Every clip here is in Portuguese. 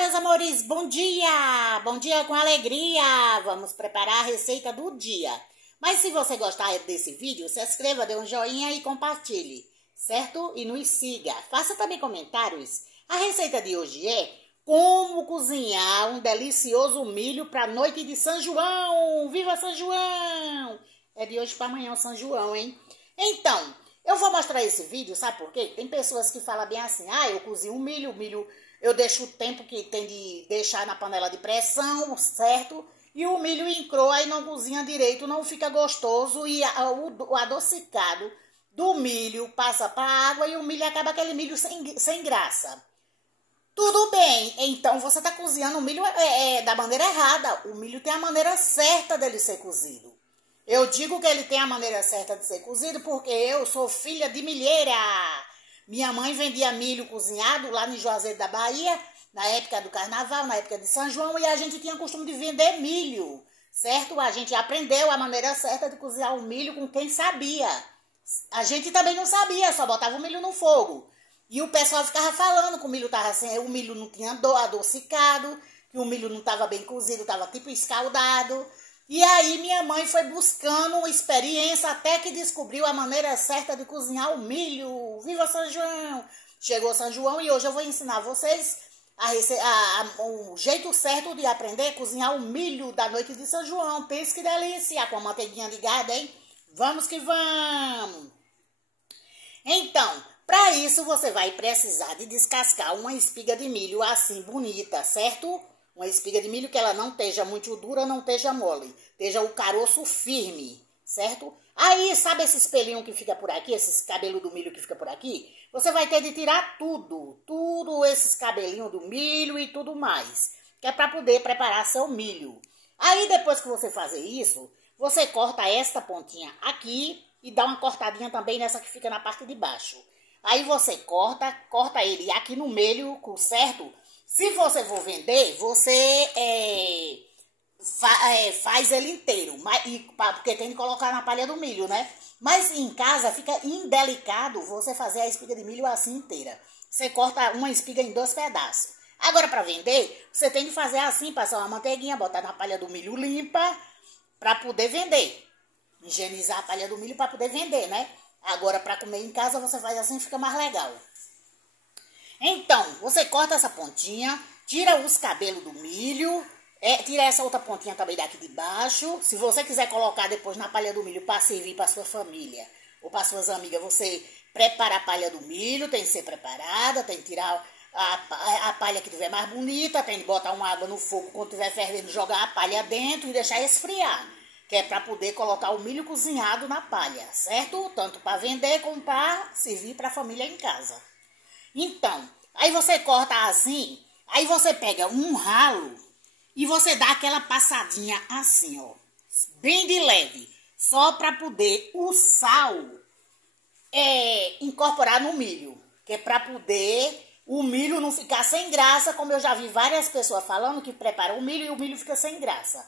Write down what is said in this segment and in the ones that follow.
Meus amores, bom dia! Bom dia com alegria! Vamos preparar a receita do dia. Mas se você gostar desse vídeo, se inscreva, dê um joinha e compartilhe, certo? E nos siga. Faça também comentários. A receita de hoje é como cozinhar um delicioso milho para a noite de São João! Viva São João! É de hoje para amanhã o São João, hein? Então, eu vou mostrar esse vídeo, sabe por quê? Tem pessoas que falam bem assim, eu cozinho um milho, eu deixo o tempo que tem de deixar na panela de pressão, certo? E o milho encroa e não cozinha direito, não fica gostoso e o adocicado do milho passa para a água e o milho acaba aquele milho sem graça. Tudo bem, então você está cozinhando o milho da maneira errada. O milho tem a maneira certa dele ser cozido. Eu digo que ele tem a maneira certa de ser cozido porque eu sou filha de milheira. Minha mãe vendia milho cozinhado lá no Juazeiro da Bahia, na época do carnaval, na época de São João, e a gente tinha o costume de vender milho, certo? A gente aprendeu a maneira certa de cozinhar o milho com quem sabia. A gente também não sabia, só botava o milho no fogo. E o pessoal ficava falando que o milho tava assim, o milho não tinha adocicado, que o milho não estava bem cozido, estava tipo escaldado. E aí minha mãe foi buscando experiência até que descobriu a maneira certa de cozinhar o milho. Viva São João! Chegou São João e hoje eu vou ensinar vocês o jeito certo de aprender a cozinhar o milho da noite de São João. Pense que delícia, com a manteiguinha de gado, hein? Vamos que vamos! Então, para isso você vai precisar de descascar uma espiga de milho assim bonita, certo? Uma espiga de milho que ela não esteja muito dura, não esteja mole. Esteja o caroço firme, certo? Aí, sabe esse espelhinho que fica por aqui? Esses cabelos do milho que fica por aqui? Você vai ter de tirar tudo esses cabelinhos do milho e tudo mais. Que é para poder preparar seu milho. Aí, depois que você fazer isso, você corta esta pontinha aqui e dá uma cortadinha também nessa que fica na parte de baixo. Aí você corta ele aqui no meio, certo? Se você for vender, você faz ele inteiro, porque tem que colocar na palha do milho, né? Mas em casa fica indelicado você fazer a espiga de milho assim inteira. Você corta uma espiga em 2 pedaços. Agora, para vender, você tem que fazer assim, passar uma manteiguinha, botar na palha do milho limpa, para poder vender. Higienizar a palha do milho para poder vender, né? Agora, para comer em casa, você faz assim, fica mais legal. Então, você corta essa pontinha, tira os cabelos do milho, tira essa outra pontinha também daqui de baixo. Se você quiser colocar depois na palha do milho para servir para sua família ou para suas amigas, você prepara a palha do milho, tem que ser preparada, tem que tirar a palha que tiver mais bonita, tem que botar uma água no fogo quando estiver fervendo, jogar a palha dentro e deixar esfriar. Que é para poder colocar o milho cozinhado na palha, certo? Tanto para vender como para servir para a família em casa. Então, aí você corta assim, aí você pega um ralo e você dá aquela passadinha assim, ó, bem de leve, só para poder o sal incorporar no milho, que é para poder o milho não ficar sem graça, como eu já vi várias pessoas falando que preparam o milho e o milho fica sem graça.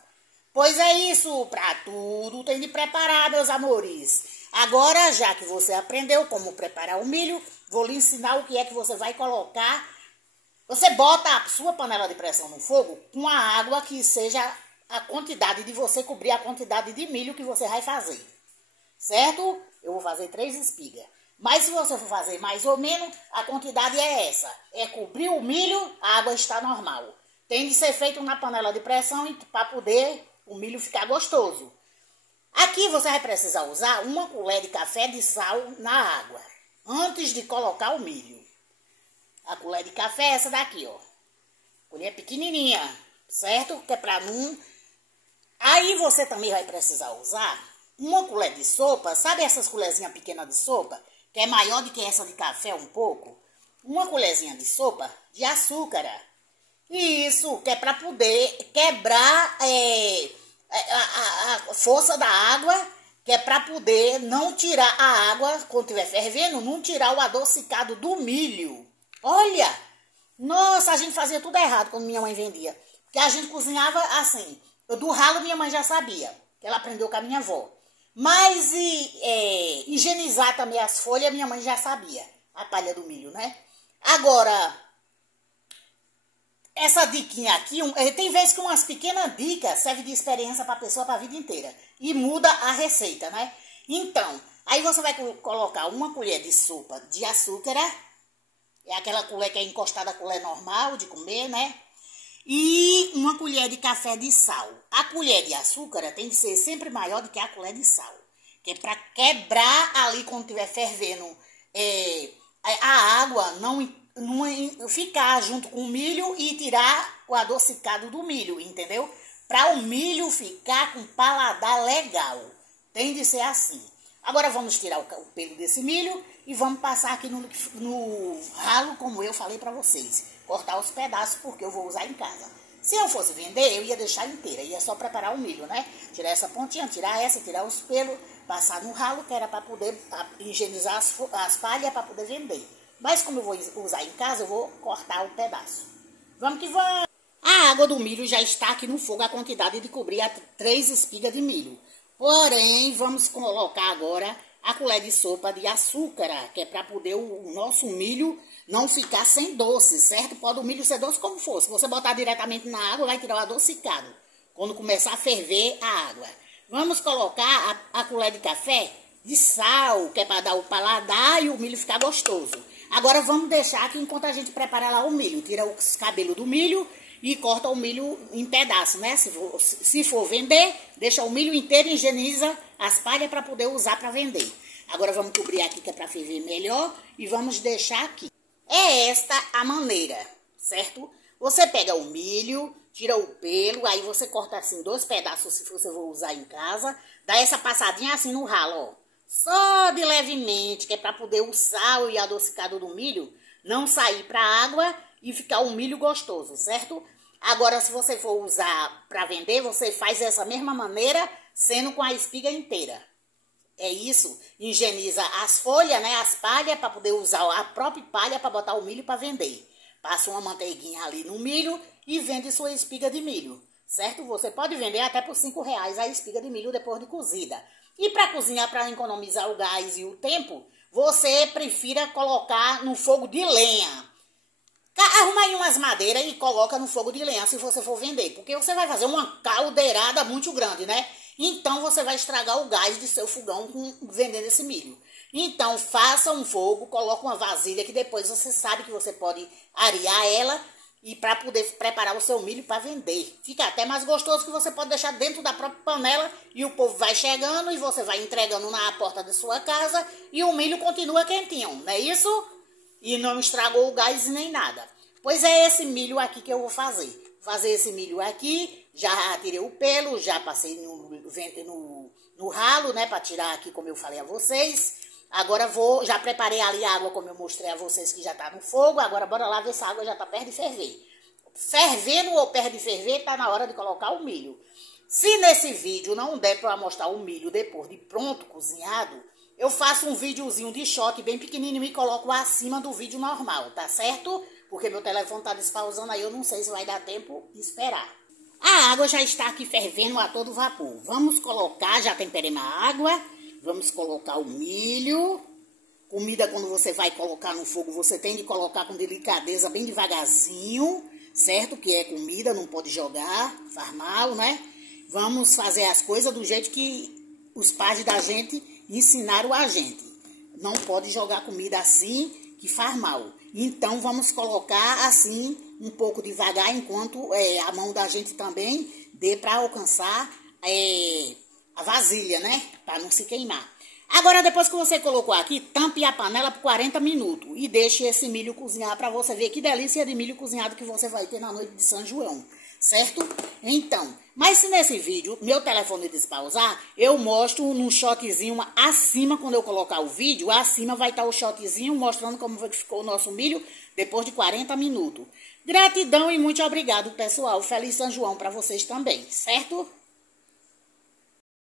Pois é isso, para tudo tem de preparar, meus amores. Agora, já que você aprendeu como preparar o milho, vou lhe ensinar o que é que você vai colocar. Você bota a sua panela de pressão no fogo com a água que seja a quantidade de você cobrir a quantidade de milho que você vai fazer. Certo? Eu vou fazer 3 espigas. Mas se você for fazer mais ou menos, a quantidade é essa. É cobrir o milho, a água está normal. Tem de ser feito na panela de pressão para poder o milho ficar gostoso. Aqui você vai precisar usar uma colher de café de sal na água, antes de colocar o milho. A colher de café é essa daqui, ó. Colher pequenininha, certo? Que é pra não... Aí você também vai precisar usar uma colher de sopa, sabe essas colherzinhas pequenas de sopa? Que é maior do que essa de café um pouco. Uma colherzinha de sopa de açúcar. Isso, que é para poder quebrar a força da água, que é para poder não tirar a água, quando estiver fervendo, não tirar o adocicado do milho. Olha, nossa, a gente fazia tudo errado quando minha mãe vendia. Porque a gente cozinhava assim, do ralo minha mãe já sabia, que ela aprendeu com a minha avó. Mas higienizar também as folhas, minha mãe já sabia, a palha do milho, né? Agora... essa diquinha aqui, tem vezes que umas pequenas dicas servem de experiência para a pessoa para a vida inteira. E muda a receita, né? Então, aí você vai colocar uma colher de sopa de açúcar. É aquela colher que é encostada à colher normal de comer, né? E uma colher de café de sal. A colher de açúcar tem que ser sempre maior do que a colher de sal. Que é para quebrar ali quando estiver fervendo a água, não ficar junto com o milho e tirar o adocicado do milho, entendeu? Para o milho ficar com paladar legal. Tem de ser assim. Agora vamos tirar o pelo desse milho e vamos passar aqui no ralo, como eu falei para vocês. Cortar os pedaços, porque eu vou usar em casa. Se eu fosse vender, eu ia deixar inteira. Ia só preparar o milho, né? Tirar essa pontinha, tirar essa, tirar os pelos, passar no ralo, que era para poder higienizar as palhas para poder vender. Mas como eu vou usar em casa, eu vou cortar o pedaço. Vamos que vamos! A água do milho já está aqui no fogo, a quantidade de cobrir 3 espigas de milho. Porém, vamos colocar agora a colher de sopa de açúcar, que é para poder o nosso milho não ficar sem doce, certo? Pode o milho ser doce como for. Se você botar diretamente na água, vai tirar o adocicado, quando começar a ferver a água. Vamos colocar a colher de café de sal, que é para dar o paladar e o milho ficar gostoso. Agora vamos deixar aqui enquanto a gente prepara lá o milho. Tira os cabelos do milho e corta o milho em pedaços, né? Se for vender, deixa o milho inteiro e higieniza as palhas para poder usar para vender. Agora vamos cobrir aqui, que é para ferver melhor, e vamos deixar aqui. É esta a maneira, certo? Você pega o milho, tira o pelo, aí você corta assim 2 pedaços, se você for usar em casa, dá essa passadinha assim no ralo, ó. Só de levemente, que é para poder o sal e adocicado do milho não sair para a água e ficar um milho gostoso, certo? Agora, se você for usar para vender, você faz dessa mesma maneira, sendo com a espiga inteira. É isso, higieniza as folhas, né, as palhas, para poder usar a própria palha para botar o milho para vender. Passa uma manteiguinha ali no milho e vende sua espiga de milho, certo? Você pode vender até por R$5 a espiga de milho depois de cozida. E para cozinhar, para economizar o gás e o tempo, você prefira colocar no fogo de lenha. Arruma aí umas madeiras e coloca no fogo de lenha se você for vender, porque você vai fazer uma caldeirada muito grande, né? Então você vai estragar o gás de seu fogão vendendo esse milho. Então faça um fogo, coloque uma vasilha que depois você sabe que você pode arear ela e para poder preparar o seu milho para vender. Fica até mais gostoso, que você pode deixar dentro da própria panela e o povo vai chegando e você vai entregando na porta da sua casa e o milho continua quentinho, não é isso? E não estragou o gás nem nada. Pois é esse milho aqui que eu vou fazer. Fazer esse milho aqui, já tirei o pelo, já passei no ralo, né, para tirar aqui, como eu falei a vocês. Agora já preparei ali a água, como eu mostrei a vocês, que já tá no fogo. Agora bora lá ver se a água já tá perto de ferver. Fervendo ou perto de ferver, tá na hora de colocar o milho. Se nesse vídeo não der para mostrar o milho depois de pronto, cozinhado, eu faço um videozinho de shot bem pequenininho e coloco acima do vídeo normal, tá certo? Porque meu telefone tá despausando aí, eu não sei se vai dar tempo de esperar. A água já está aqui fervendo a todo vapor. Vamos colocar, já temperei a água, vamos colocar o milho. Comida, quando você vai colocar no fogo, você tem de colocar com delicadeza, bem devagarzinho, certo? Que é comida, não pode jogar, faz mal, né? Vamos fazer as coisas do jeito que os pais da gente ensinaram a gente. Não pode jogar comida assim, que faz mal. Então, vamos colocar assim, um pouco devagar, enquanto a mão da gente também dê para alcançar a vasilha, né? Para não se queimar. Agora, depois que você colocou aqui, tampe a panela por 40 minutos e deixe esse milho cozinhar para você ver que delícia de milho cozinhado que você vai ter na noite de São João, certo? Então, mas se nesse vídeo meu telefone despausar, eu mostro num shotzinho acima, quando eu colocar o vídeo, acima vai estar o shotzinho mostrando como ficou o nosso milho depois de 40 minutos. Gratidão e muito obrigado, pessoal. Feliz São João para vocês também, certo?